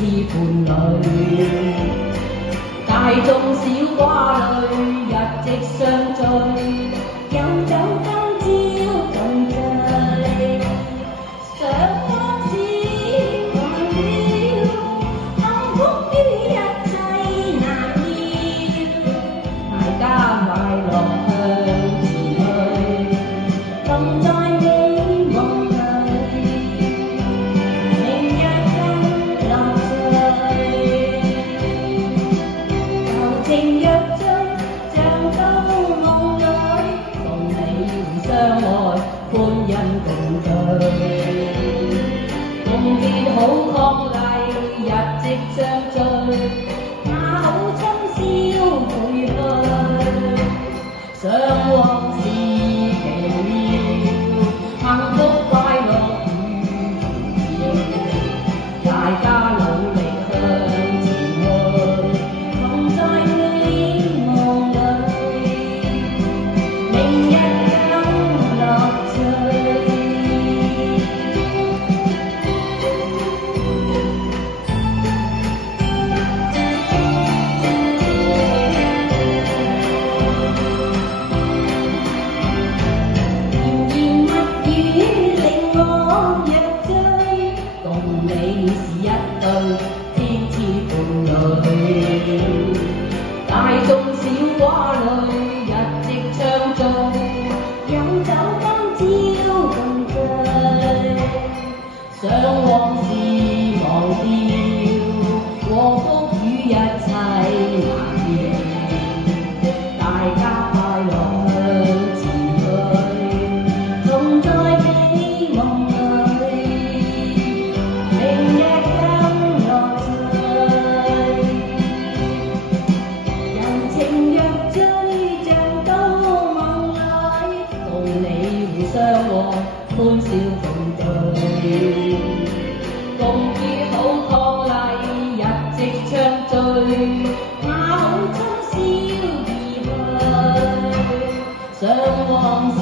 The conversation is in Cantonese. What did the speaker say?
似伴侶。大眾小寡侶，日夕相聚，飲酒今朝盡醉。想當時忘了，幸福於一切難料。大家快樂向前去，沉在美夢裏，明日更樂趣。柔情若醉，像到夢裏，共你互相愛，歡欣共對。共結好伉儷，日夕相聚，那好春宵回去。想往事奇妙，幸福快樂如潮，大家努力向前去，同在美夢裏，明日更樂趣。你是一對天賜伴侶，大眾小寡侶，日夕相聚，飲酒今朝共醉。想往事忘掉，禍福與一切難料。大家快樂向前去，同在美夢裏。明日更樂趣，柔情若醉，像到夢裏，共你互相愛，歡笑共對。共結好伉儷，日夕相聚，那好春宵而去。想往事